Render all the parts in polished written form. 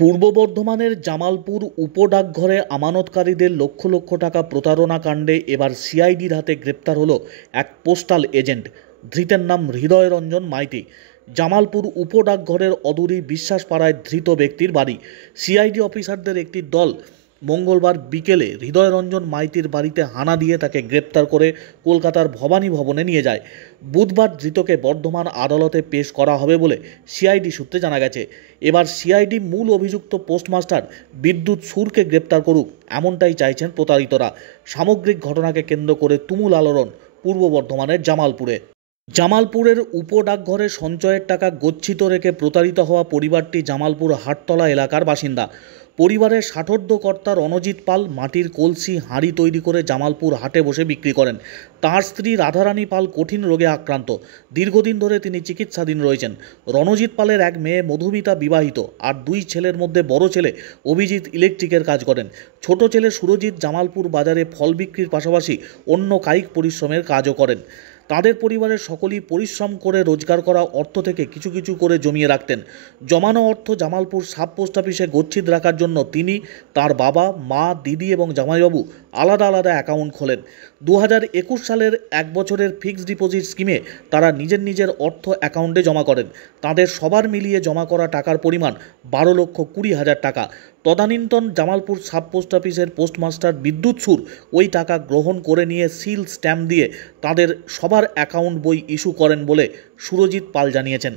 পূর্ব বর্ধমানের জামালপুর উপডাকঘরে আমানতকারীদের লক্ষ লক্ষ টাকা প্রতারণা কাণ্ডে এবার সিআইডির হাতে গ্রেপ্তার হলো এক পোস্টাল এজেন্ট। ধৃতের নাম হৃদয় রঞ্জন মাইতি। জামালপুর উপডাকঘরের অদূরে বিশ্বাসপাড়ায় ধৃত ব্যক্তির বাড়ি। সিআইডি অফিসারদের একটি দল মঙ্গলবার বিকেলে হৃদয় রঞ্জন মাইতির বাড়িতে হানা দিয়ে তাকে গ্রেপ্তার করে কলকাতার ভবানী ভবনে নিয়ে যায়। বুধবার ধৃতকে বর্ধমান আদালতে পেশ করা হবে বলে সিআইডি সূত্রে জানা গেছে। এবার সিআইডি মূল অভিযুক্ত পোস্টমাস্টার বিদ্যুৎ সুরকে গ্রেপ্তার করুক, এমনটাই চাইছেন প্রতারিতরা। সামগ্রিক ঘটনাকে কেন্দ্র করে তুমুল আলোড়ন পূর্ব বর্ধমানের জামালপুরে। জামালপুরের উপডাকঘরে সঞ্চয়ের টাকা গচ্ছিত রেখে প্রতারিত হওয়া পরিবারটি জামালপুর হাটতলা এলাকার বাসিন্দা। পরিবারের ষাটোর্ধ্ব কর্তা রণজিৎ পাল মাটির কলসি হাঁড়ি তৈরি করে জামালপুর হাটে বসে বিক্রি করেন। তাঁর স্ত্রী রাধারানী পাল কঠিন রোগে আক্রান্ত। দীর্ঘদিন ধরে তিনি চিকিৎসাধীন রয়েছেন। রণজিৎ পালের এক মেয়ে মধুমিতা বিবাহিত, আর দুই ছেলের মধ্যে বড় ছেলে অভিজিৎ ইলেকট্রিকের কাজ করেন। ছোট ছেলে সুরজিৎ জামালপুর বাজারে ফল বিক্রির পাশাপাশি অন্য কায়িক পরিশ্রমের কাজও করেন। তাদের পরিবারের সকলেই পরিশ্রম করে রোজগার করা অর্থ থেকে কিছু কিছু করে জমিয়ে রাখতেন। জমানো অর্থ জামালপুর সাব পোস্ট অফিসে গচ্ছিত রাখার জন্য তিনি, তার বাবা, মা, দিদি এবং জামাইবাবু আলাদা আলাদা অ্যাকাউন্ট খোলেন। 2021 সালের 1 বছরের ফিক্সড ডিপোজিট স্কিমে তারা নিজের অর্থ অ্যাকাউন্টে জমা করেন। তাদের সবার মিলিয়ে জমা করা টাকার পরিমাণ 12,20,000 টাকা। তদানীন্তন জামালপুর সাব পোস্ট অফিসের পোস্টমাস্টার বিদ্যুৎ সুর ওই টাকা গ্রহণ করে নিয়ে সিল স্ট্যাম্প দিয়ে তাদের সবার অ্যাকাউন্ট বই ইস্যু করেন বলে সুরজিৎ পাল জানিয়েছেন।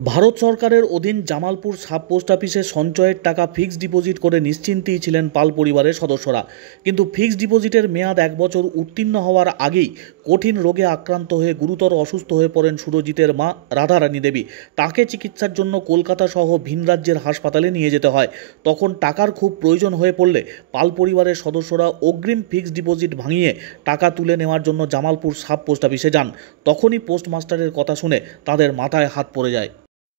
ভারত সরকারের অধীন জামালপুর সাব পোস্ট অফিসে সঞ্চয়ের টাকা ফিক্সড ডিপোজিট করে নিশ্চিন্তেই ছিলেন পাল পরিবারের সদস্যরা। কিন্তু ফিক্সড ডিপোজিটের মেয়াদ 1 বছর উত্তীর্ণ হওয়ার আগেই কঠিন রোগে আক্রান্ত হয়ে গুরুতর অসুস্থ হয়ে পড়েন সুরজিতের মা রাধারানী দেবী। তাকে চিকিৎসার জন্য কলকাতা সহ ভিন রাজ্যের হাসপাতালে নিয়ে যেতে হয়। তখন টাকার খুব প্রয়োজন হয়ে পড়লে পাল পরিবারের সদস্যরা অগ্রিম ফিক্সড ডিপোজিট ভাঙিয়ে টাকা তুলে নেওয়ার জন্য জামালপুর সাব পোস্ট অফিসে যান। তখনই পোস্টমাস্টারের কথা শুনে তাদের মাথায় হাত পড়ে যায়।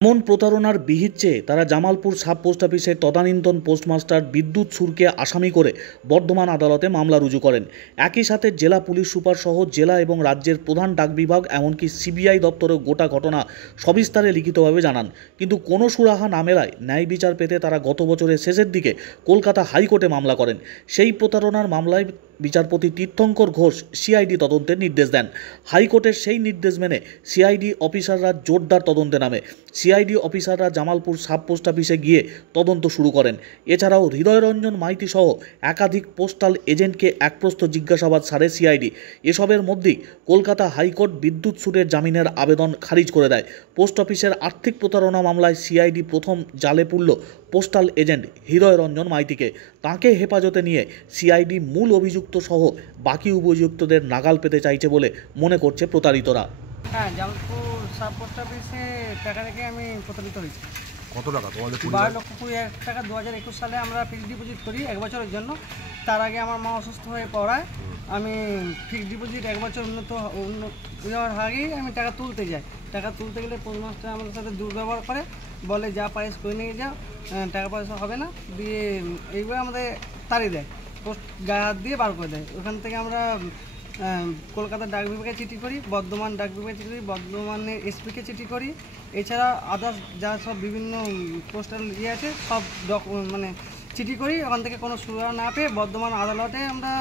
এমন প্রতারণার বিহিত চেয়ে তারা জামালপুর সাব পোস্ট অফিসে তদানীন্তন পোস্টমাস্টার বিদ্যুৎ সুরকে আসামি করে বর্ধমান আদালতে মামলা রুজু করেন। একই সাথে জেলা পুলিশ সুপার সহ জেলা এবং রাজ্যের প্রধান ডাক বিভাগ এমনকি সিবিআই দপ্তরেও গোটা ঘটনা সবিস্তারে লিখিতভাবে জানান। কিন্তু কোনো সুরাহা না মেলায় ন্যায় বিচার পেতে তারা গত বছরের শেষের দিকে কলকাতা হাইকোর্টে মামলা করেন। সেই প্রতারণার মামলায় বিচারপতি তীর্থঙ্কর ঘোষ সিআইডি তদন্তের নির্দেশ দেন। হাইকোর্টের সেই নির্দেশ মেনে সিআইডি অফিসাররা জোরদার তদন্তে নামে। সিআইডি অফিসাররা জামালপুর সাব পোস্ট অফিসে গিয়ে তদন্ত শুরু করেন। এছাড়াও হৃদয় রঞ্জন মাইতি সহ একাধিক পোস্টাল এজেন্টকে একপ্রস্থ জিজ্ঞাসাবাদ সারে সিআইডি। এসবের মধ্যেই কলকাতা হাইকোর্ট বিদ্যুৎ সুরের জামিনের আবেদন খারিজ করে দেয়। পোস্ট অফিসের আর্থিক প্রতারণা মামলায় সিআইডি প্রথম জালে পুরল পোস্টাল এজেন্ট হৃদয় রঞ্জন মাইতিকে। তাঁকে হেফাজতে নিয়ে সিআইডি মূল অভিযুক্ত সহ বাকি অভিযুক্তদের নাগাল পেতে চাইছে বলে মনে করছে প্রতারিতরা। হ্যাঁ, জামালপুর সাব পোস্ট অফিসে টাকা রেখে আমি প্রতারিত হয়েছি। কত টাকা তোমাদের? 12,20,000 টাকা 2021 সালে আমরা ফিক্সড ডিপোজিট করি 1 বছরের জন্য। তার আগে আমার মা অসুস্থ হয়ে পড়ায় আমি ফিক্সড ডিপোজিট 1 বছর উন্নত হওয়ার আগেই আমি টাকা তুলতে যাই। টাকা তুলতে গেলে পোস্টমাস্টার আমাদের সাথে দুর্ব্যবহার করে, বলে যা পারিস করে নিয়ে যাও, টাকা পয়সা হবে না, দিয়ে এইভাবে আমাদের তাড়িয়ে দেয়, পোস্ট গায়ে হাত দিয়ে বার করে দেয়। ওখান থেকে আমরা কলকাতা ডাক বিভাগে চিঠি করি, বর্ধমান ডাক বিভাগে চিঠি করি, বর্ধমানের এসপিকে চিঠি করি। এছাড়া আদার্স যা সব বিভিন্ন পোস্টাল আছে সব মানে চিঠি করি। ওখান থেকে কোনো সুরাহা না পেয়ে বর্ধমান আদালতে আমরা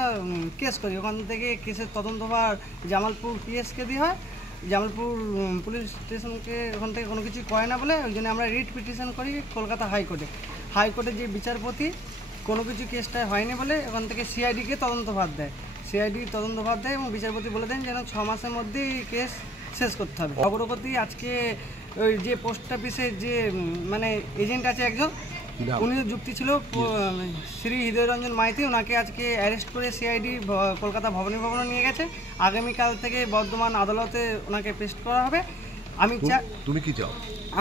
কেস করি। ওখান থেকে কেসের তদন্তভার জামালপুর পিএসকে দিয়ে হয়। জামালপুর পুলিশ স্টেশনকে ওখান থেকে কোনো কিছু করে না বলে ওই জন্য আমরা রিট পিটিশন করি কলকাতা হাইকোর্টে। হাইকোর্টের যে বিচারপতি কোনো কিছু কেসটা হয়নি বলে ওখান থেকে সিআইডিকে তদন্তভার দেয়। সিআইডি তদন্তভার দেয় এবং বিচারপতি বলে দেন যেন 6 মাসের মধ্যেই কেস শেষ করতে হবে। অগ্রগতি আজকে ওই যে পোস্ট অফিসের যে মানে এজেন্ট আছে একজন, উনি যুক্তি ছিল শ্রী হৃদয় রঞ্জন মাইতি, ওনাকে আজকে অ্যারেস্ট করে সিআইডি কলকাতা ভবানী ভবনে নিয়ে গেছে। আগামীকাল থেকে বর্ধমান আদালতে ওনাকে পেশ করা হবে। তুমি কি চাও?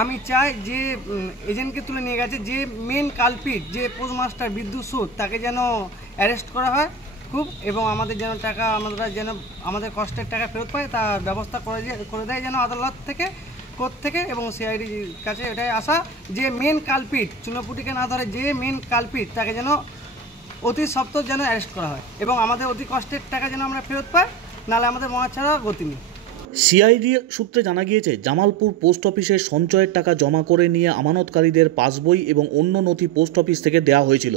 আমি চাই যে এজেন্টকে তুলে নিয়ে গেছে, যে মেন কালপিট যে পোস্টমাস্টার বিদ্যুৎ সুর, তাকে যেন অ্যারেস্ট করা হয় খুব, এবং আমাদের যেন টাকা আমরা যেন আমাদের কষ্টের টাকা ফেরত পাই তার ব্যবস্থা করে দেয় যেন আদালত থেকে, কোর্ট থেকে, এবং সিআইডির কাছে এটাই আশা যে মেন কালপিট চুনোপুটিকে না ধরে যে মেন কালপিট তাকে যেন অতি সত্বর যেন অ্যারেস্ট করা হয় এবং আমাদের অতি কষ্টের টাকা যেন আমরা ফেরত পাই, নাহলে আমাদের মরা ছাড়া গতি নেই। সিআইডি সূত্রে জানা গিয়েছে, জামালপুর পোস্ট অফিসে সঞ্চয়ের টাকা জমা করে নিয়ে আমানতকারীদের পাসবই এবং অন্য নথি পোস্ট অফিস থেকে দেওয়া হয়েছিল।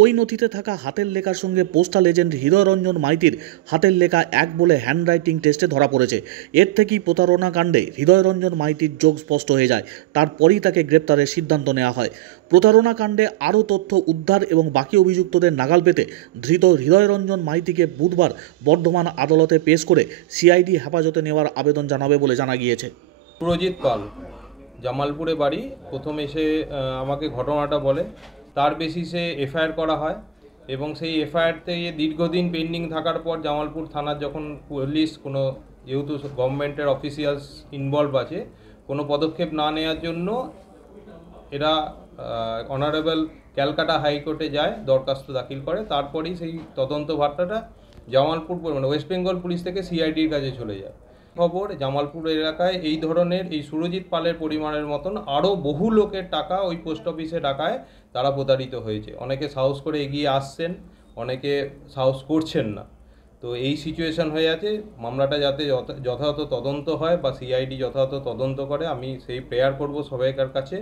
ওই নথিতে থাকা হাতের লেখার সঙ্গে পোস্টাল এজেন্ট হৃদয়রঞ্জন মাইতির হাতের লেখা এক বলে হ্যান্ডরাইটিং টেস্টে ধরা পড়েছে। এর থেকেই প্রতারণা কাণ্ডে হৃদয়রঞ্জন মাইতির যোগ স্পষ্ট হয়ে যায়। তারপরেই তাকে গ্রেপ্তারের সিদ্ধান্ত নেওয়া হয়। প্রতারণা কাণ্ডে আরও তথ্য উদ্ধার এবং বাকি অভিযুক্তদের নাগাল পেতে ধৃত হৃদয়রঞ্জন মাইতিকে বুধবার বর্ধমান আদালতে পেশ করে সিআইডি হেফাজতে নেওয়ার আবেদন জানাবে বলে জানা গিয়েছে। সুরজিৎ পাল, জামালপুরে বাড়ি। প্রথম এসে আমাকে ঘটনাটা বলে, তার বেসিসে এফআইআর করা হয় এবং সেই এফআইআর থেকে দীর্ঘদিন পেন্ডিং থাকার পর জামালপুর থানার যখন পুলিশ কোনো, যেহেতু গভর্নমেন্টের অফিসিয়ালস ইনভলভ আছে, কোনো পদক্ষেপ না নেওয়ার জন্য এরা অনারেবল ক্যালকাটা হাইকোর্টে যায়, দরখাস্ত দাখিল করে। তারপরেই সেই তদন্ত ভারটা জামালপুর মানে ওয়েস্ট বেঙ্গল পুলিশ থেকে সিআইডির কাছে চলে যায়। খবর, জামালপুর এলাকায় এই ধরনের এই সুরজিৎ পালের পরিমাণের মতন আরও বহু লোকের টাকা ওই পোস্ট অফিসে টাকায় তারা প্রতারিত হয়েছে। অনেকে সাহস করে এগিয়ে আসছেন, অনেকে সাহস করছেন না। তো এই সিচুয়েশন হয়ে আছে। মামলাটা যাতে যথাযথ তদন্ত হয় বা সিআইডি যথাযথ তদন্ত করে, আমি সেই প্রেয়ার করব সবাইকার কাছে।